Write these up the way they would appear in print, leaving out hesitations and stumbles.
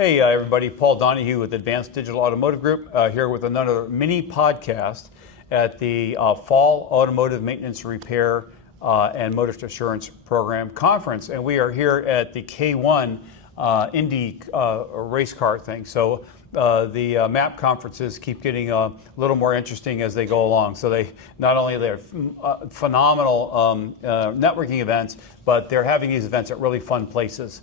Hey, everybody. Paul Donahue with Advanced Digital Automotive Group here with another mini podcast at the Fall Automotive Maintenance Repair and Motorist Assurance Program Conference. And we are here at the K1 Indy race car thing. So the MAP conferences keep getting a little more interesting as they go along. So they not only they're phenomenal networking events, but they're having these events at really fun places.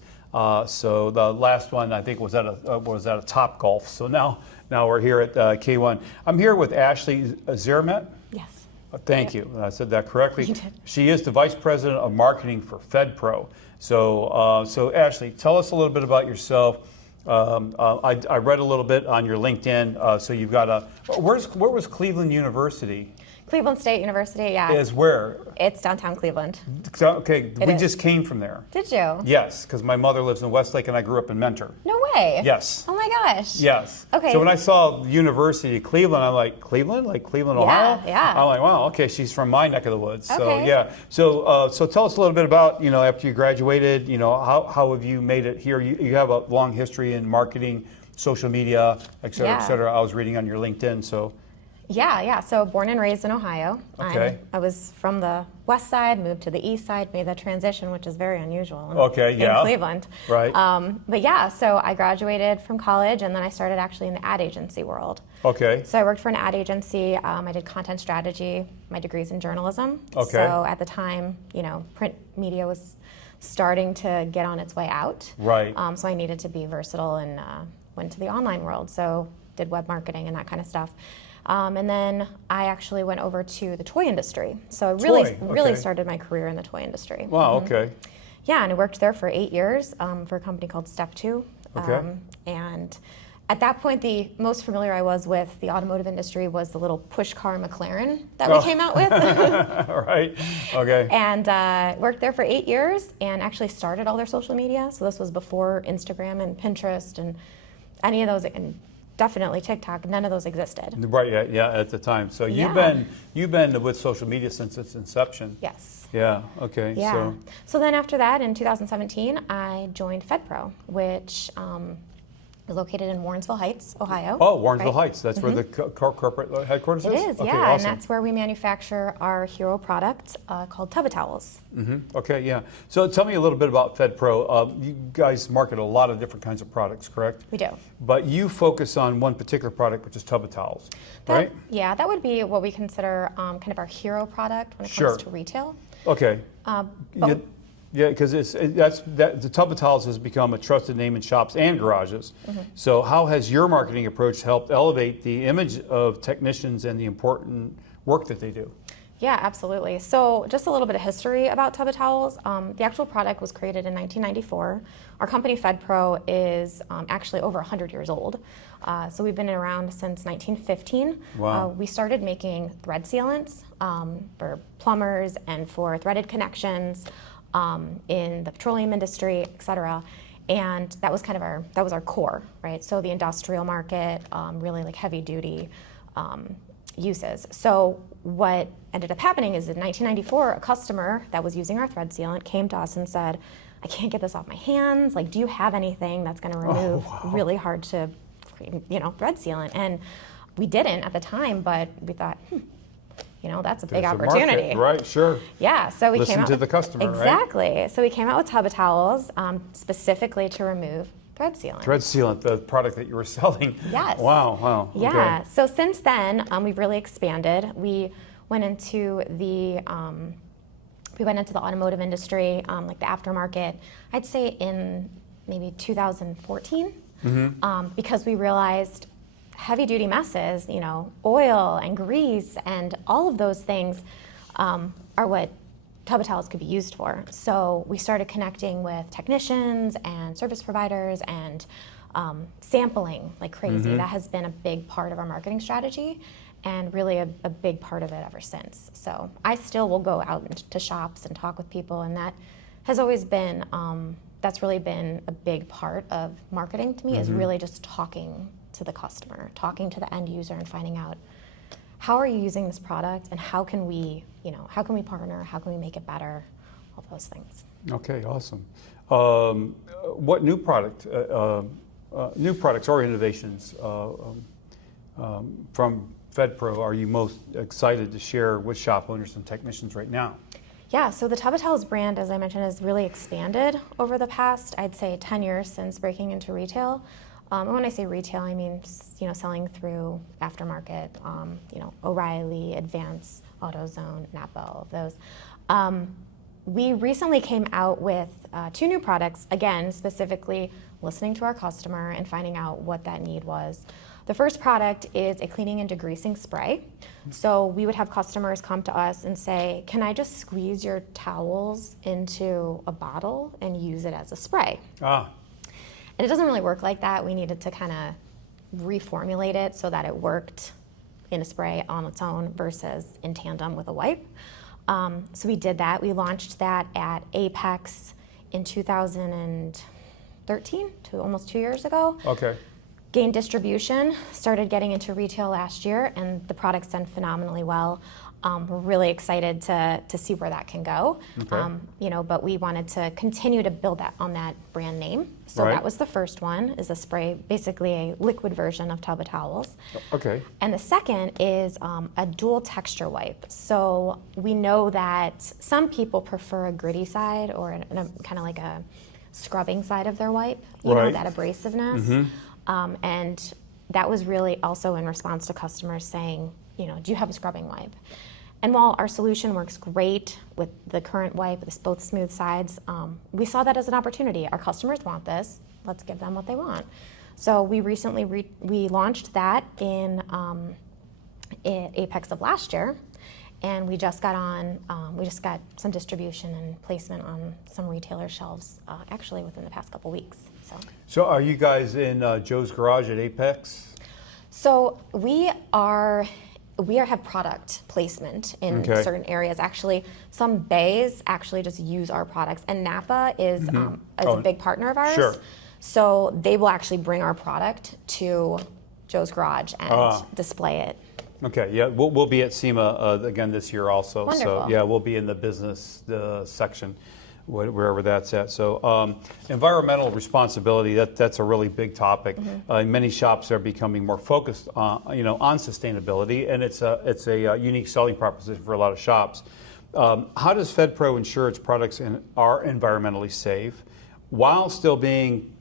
So the last one I think was at a Top Golf. So now we're here at K1. I'm here with Ashley Szeremet. Yes. Thank you. I said that correctly. You did. She is the Vice President of Marketing for FedPro. So Ashley, tell us a little bit about yourself. I read a little bit on your LinkedIn. So you've got where was Cleveland University? Cleveland State University, yeah. Is where? It's downtown Cleveland. So, okay, we is. just came from there. Did you? Yes, because my mother lives in Westlake and I grew up in Mentor. No way. Yes. Oh my gosh. Yes. Okay. So when I saw University of Cleveland, I'm like, Cleveland? Like Cleveland, Ohio? Yeah. I'm like, wow, okay, she's from my neck of the woods. So Okay. yeah. So tell us a little bit about, after you graduated, how have you made it here? You have a long history in marketing, social media, et cetera, et Yeah. cetera. I was reading on your LinkedIn, so. Yeah. So born and raised in Ohio. Okay. I was from the west side, moved to the east side, made that transition, which is very unusual in Cleveland. Right. But yeah, so I graduated from college and then I started actually in the ad agency world. Okay. So I worked for an ad agency. I did content strategy. My degree's in journalism. Okay. So at the time, print media was starting to get on its way out. Right. So I needed to be versatile and went to the online world. So did web marketing and that kind of stuff. And then I actually went over to the toy industry. So I really started my career in the toy industry. Wow, okay. Yeah, and I worked there for 8 years for a company called Step 2. Okay. And at that point, the most familiar I was with the automotive industry was the little push car McLaren that we came out with. All right, okay. And worked there for 8 years and actually started all their social media. So this was before Instagram and Pinterest and any of those, and definitely TikTok, none of those existed. Right, yeah, at the time. So you've been with social media since its inception. Yes. Yeah, okay. Yeah. So then after that, in 2017, I joined FedPro, which is located in Warrensville Heights, Ohio. Oh, Warrensville Heights. That's where the corporate headquarters is? It is, okay, yeah, awesome. and that's where we manufacture our hero product called Tub Towels. Okay, yeah. So tell me a little bit about FedPro. You guys market a lot of different kinds of products, correct? We do. But you focus on one particular product, which is tub towels, right? Yeah, that would be what we consider kind of our hero product when it comes to retail. Okay. Yeah, because the tub of towels has become a trusted name in shops and garages. So how has your marketing approach helped elevate the image of technicians and the important work that they do? Yeah, absolutely. So just a little bit of history about Tub of Towels. The actual product was created in 1994. Our company FedPro is actually over 100 years old. So we've been around since 1915. Wow. We started making thread sealants for plumbers and for threaded connections in the petroleum industry, et cetera. And that was our core, right? So the industrial market, really like heavy duty uses. So what ended up happening is in 1994, a customer that was using our thread sealant came to us and said, I can't get this off my hands. Like, do you have anything that's going to remove really hard to, thread sealant? And we didn't at the time, but we thought, that's a big opportunity. Right, sure. Yeah, so we came out to the customer, exactly. Right? So we came out with Tub of Towels specifically to remove thread sealant. Thread sealant, the product that you were selling. Yes. Wow. Yeah. Okay. So since then, we've really expanded. We went into the automotive industry, like the aftermarket. I'd say in maybe 2014, because we realized heavy-duty messes, oil and grease and all of those things are what Tub of Towels could be used for. So we started connecting with technicians and service providers and sampling like crazy. That has been a big part of our marketing strategy and really a big part of it ever since. So I still will go out to shops and talk with people, and that has always been, that's really been a big part of marketing to me, is really just talking to the customer, talking to the end user and finding out how are you using this product and how can we partner, how can we make it better, all those things. Okay, awesome. What new product new products or innovations from FedPro are you most excited to share with shop owners and technicians right now? Yeah, so the Tub of Towels brand, as I mentioned, has really expanded over the past, I'd say, 10 years since breaking into retail. And when I say retail, I mean, selling through aftermarket, O'Reilly, Advance, AutoZone, Napa, all of those. We recently came out with 2 new products, again, specifically listening to our customer and finding out what that need was. The first product is a cleaning and degreasing spray. So we would have customers come to us and say, can I just squeeze your towels into a bottle and use it as a spray? Ah. And it doesn't really work like that. We needed to kind of reformulate it so that it worked in a spray on its own versus in tandem with a wipe. So we did that. We launched that at Apex in 2013, almost 2 years ago. Okay. Gained distribution, started getting into retail last year, and the product's done phenomenally well. We're really excited to see where that can go. Okay. But we wanted to continue to build that on that brand name. So Right. that was the first one, is a spray, basically a liquid version of Tub of Towels. Okay. And the second is a dual texture wipe. So we know that some people prefer a gritty side or kind of like a scrubbing side of their wipe, Right. that abrasiveness. And that was really also in response to customers saying, do you have a scrubbing wipe? And while our solution works great with the current wipe, with both smooth sides, we saw that as an opportunity. Our customers want this. Let's give them what they want. So we recently we launched that in Apex of last year, and we just got some distribution and placement on some retailer shelves actually within the past couple weeks. So are you guys in Joe's Garage at Apex? So we have product placement in Okay. certain areas. Actually, some bays actually just use our products, and Napa is a big partner of ours. Sure. So they will actually bring our product to Joe's Garage and display it. Okay, yeah, we'll be at SEMA again this year also. Wonderful. So yeah, we'll be in the business section, wherever that's at. So environmental responsibility, that's a really big topic. Many shops are becoming more focused on sustainability, and it's a unique selling proposition for a lot of shops. How does FedPro ensure its products are environmentally safe while still being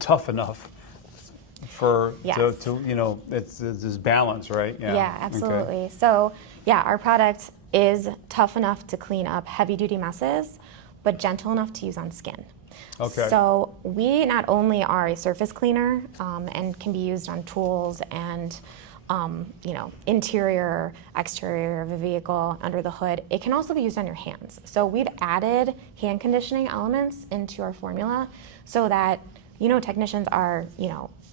tough enough for Yes. it's this balance, right? Yeah, absolutely. Okay. So yeah, our product is tough enough to clean up heavy duty messes, but gentle enough to use on skin. Okay. So we not only are a surface cleaner and can be used on tools and interior, exterior of a vehicle, under the hood, it can also be used on your hands. So we've added hand conditioning elements into our formula so that technicians are,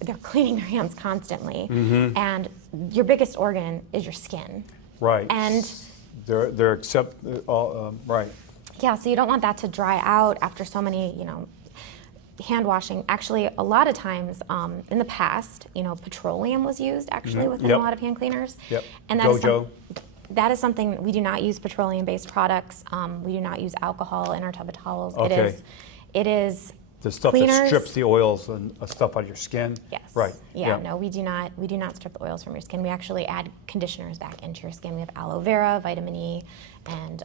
they're cleaning their hands constantly, and your biggest organ is your skin. Right. And they're right. yeah, so you don't want that to dry out after so many, hand washing. Actually, a lot of times in the past, petroleum was used actually within a lot of hand cleaners. Yep. And that is something we do not use petroleum-based products. We do not use alcohol in our Tub of Towels. Okay. It is The stuff cleaners. that strips the oils and stuff out of your skin. Yes. Right. Yeah, no, we do not strip the oils from your skin. We actually add conditioners back into your skin. We have aloe vera, vitamin E, and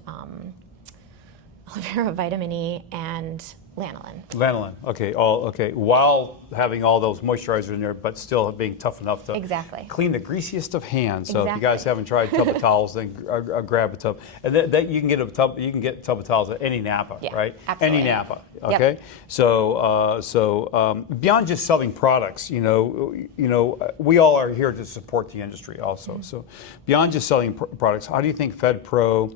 lanolin. Lanolin. Okay. While having all those moisturizers in there, but still being tough enough to Exactly. clean the greasiest of hands. So if you Exactly. guys haven't tried Tub of Towels, then grab a tub. And that you can get a tub. You can get Tub of Towels at any Napa, Yeah, right? absolutely. Any Napa. Yep. Okay. So beyond just selling products, we all are here to support the industry also. So beyond just selling products, how do you think FedPro?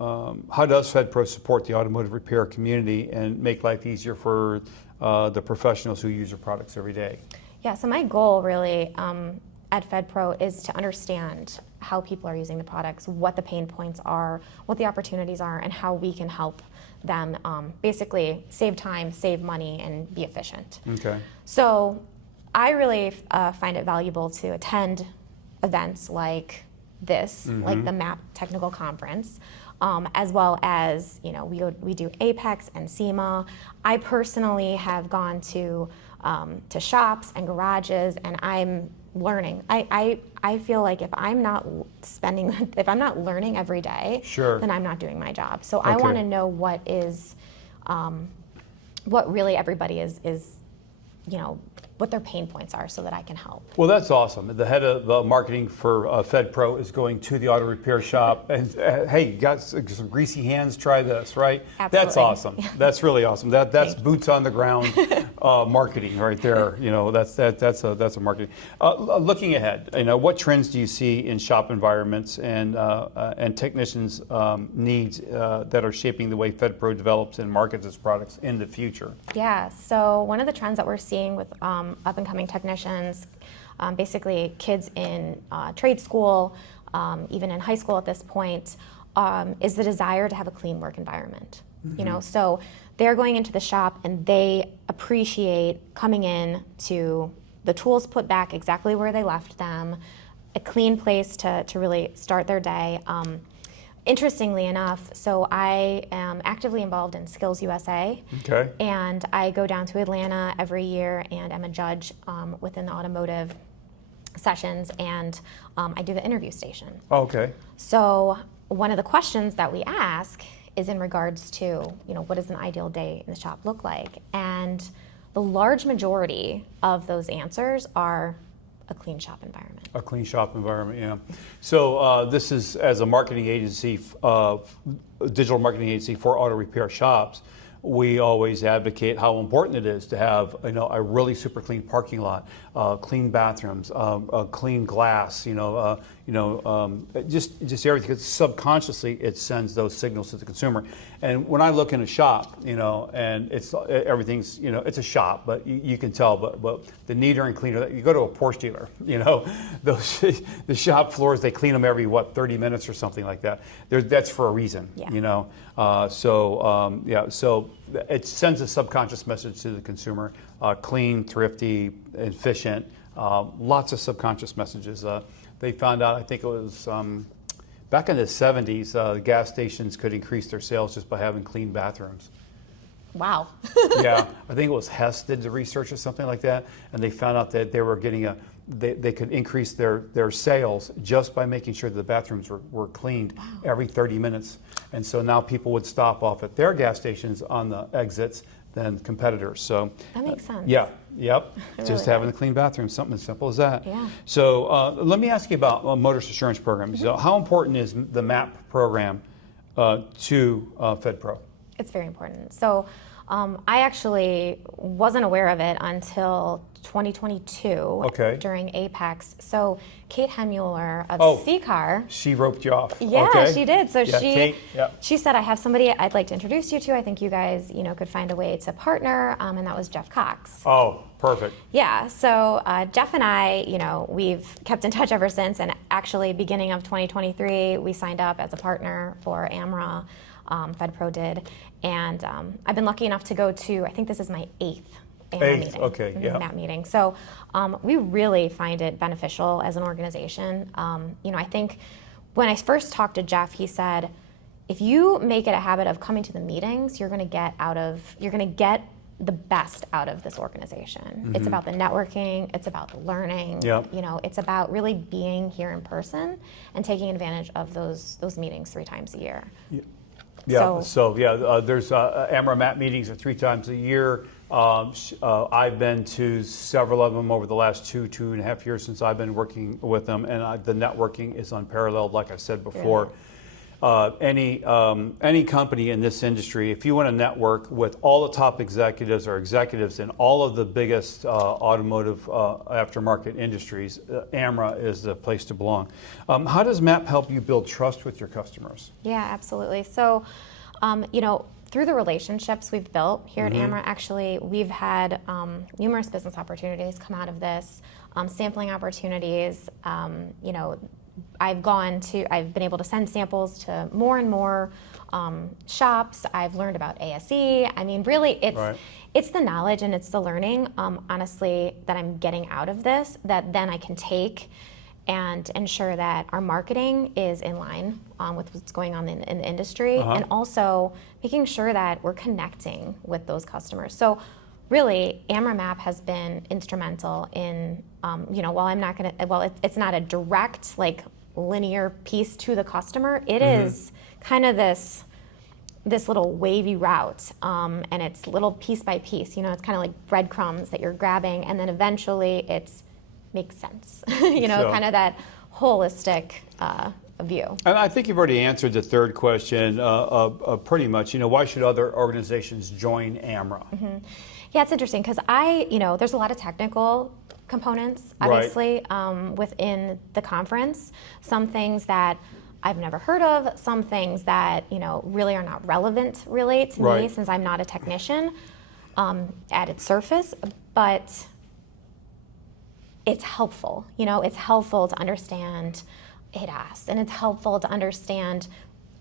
How does FedPro support the automotive repair community and make life easier for the professionals who use your products every day? Yeah, so my goal really at FedPro is to understand how people are using the products, what the pain points are, what the opportunities are, and how we can help them basically save time, save money, and be efficient. Okay. So I really find it valuable to attend events like this, like the MAP Technical Conference, as well as we do Apex and SEMA. I personally have gone to to shops and garages, and I'm learning. I feel like if I'm not learning every day, Sure. then I'm not doing my job. So I want to know what really everybody is, what their pain points are so that I can help. Well, that's awesome. The head of marketing for FedPro is going to the auto repair shop and, hey, you got some greasy hands, try this, right? Absolutely. That's awesome. That's really awesome. That's boots on the ground marketing right there. That's a marketing. Looking ahead, what trends do you see in shop environments and technicians' needs that are shaping the way FedPro develops and markets its products in the future? Yeah, so one of the trends that we're seeing with up-and-coming technicians, basically kids in trade school, even in high school at this point, is the desire to have a clean work environment. So they're going into the shop and they appreciate coming in to the tools put back exactly where they left them, a clean place to really start their day. Interestingly enough, so I am actively involved in Skills USA. Okay. And I go down to Atlanta every year and I'm a judge within the automotive sessions, and I do the interview station. Oh, okay. So one of the questions that we ask is in regards to, what does an ideal day in the shop look like? And the large majority of those answers are a clean shop environment. A clean shop environment, yeah. So this is, as a marketing agency, digital marketing agency for auto repair shops, we always advocate how important it is to have a really super clean parking lot, clean bathrooms, clean glass, just everything. Because subconsciously it sends those signals to the consumer. And when I look in a shop, and everything's it's a shop, but you can tell. But the neater and cleaner, you go to a Porsche dealer, the shop floors, they clean them every 30 minutes or something like that. That's for a reason, Yeah. So it sends a subconscious message to the consumer: clean, thrifty, efficient. Lots of subconscious messages. They found out, I think it was back in the 70s, gas stations could increase their sales just by having clean bathrooms. Wow. Yeah, I think it was Hess did the research or something like that, and they found out that they were getting they could increase their sales just by making sure that the bathrooms were cleaned every 30 minutes. And so now people would stop off at their gas stations on the exits than competitors. So That makes sense. Yep. It Just really having does. a clean bathroom, something as simple as that. Yeah. So let me ask you about motorist assurance programs. So how important is the MAP program to FedPro? It's very important. So I actually wasn't aware of it until 2022 during Apex. So Kate Hemuller of C-Car. She roped you off. Yeah, Okay. she did. So Kate, she said, I have somebody I'd like to introduce you to. I think you guys, could find a way to partner. And that was Jeff Cox. Oh, perfect. Yeah, so Jeff and I, we've kept in touch ever since. And actually, beginning of 2023, we signed up as a partner for AMRA. FedPro did. And I've been lucky enough to go to, I think this is my 8th AMRA meeting. Okay, yeah. MAP meeting. So we really find it beneficial as an organization. I think when I first talked to Jeff, he said, if you make it a habit of coming to the meetings, you're going to get the best out of this organization. Mm-hmm. It's about the networking, it's about the learning, it's about really being here in person and taking advantage of those meetings 3 times a year. Yeah. There's AMRA MAP meetings are 3 times a year. I've been to several of them over the last 2.5 years since I've been working with them, and the networking is unparalleled. Like I said before, any company in this industry, if you want to network with all the top executives or executives in all of the biggest automotive aftermarket industries, AMRA is the place to belong. How does MAP help you build trust with your customers? Yeah, absolutely. So, through the relationships we've built here at AMRA, actually, we've had numerous business opportunities come out of this, sampling opportunities. I've been able to send samples to more and more shops. I've learned about ASE. I mean, really, it's the knowledge and it's the learning, honestly, that I'm getting out of this that then I can take and ensure that our marketing is in line with what's going on in the industry, and also making sure that we're connecting with those customers. So really, AmraMap has been instrumental in, while I'm not going to, well, it's not a direct, like, linear piece to the customer. It is kind of this little wavy route, and it's little piece by piece. It's kind of like breadcrumbs that you're grabbing, and then eventually it makes sense. Kind of that holistic view. And I think you've already answered the third question pretty much. Why should other organizations join AMRA? Yeah, it's interesting because there's a lot of technical components, obviously, within the conference. Some things that I've never heard of, some things that, really are not relevant, really, to me, since I'm not a technician at its surface. But it's helpful. It's helpful to understand ADAS, and it's helpful to understand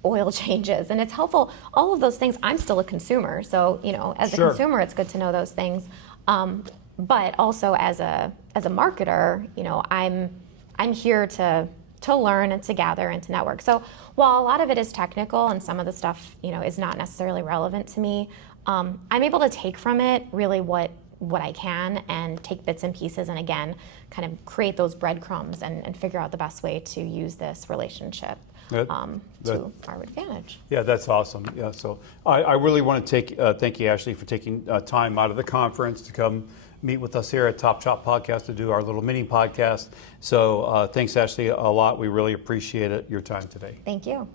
oil changes, and it's helpful, all of those things. I'm still a consumer, so as a consumer, it's good to know those things. But also as a marketer, I'm here to learn and to gather and to network. So while a lot of it is technical and some of the stuff is not necessarily relevant to me, I'm able to take from it really what I can, and take bits and pieces, and again, kind of create those breadcrumbs and figure out the best way to use this relationship to our advantage. Yeah, that's awesome. Yeah, so I really want to thank you, Ashley, for taking time out of the conference to come meet with us here at Top Shop Podcast to do our little mini podcast. So thanks, Ashley, a lot. We really appreciate your time today. Thank you.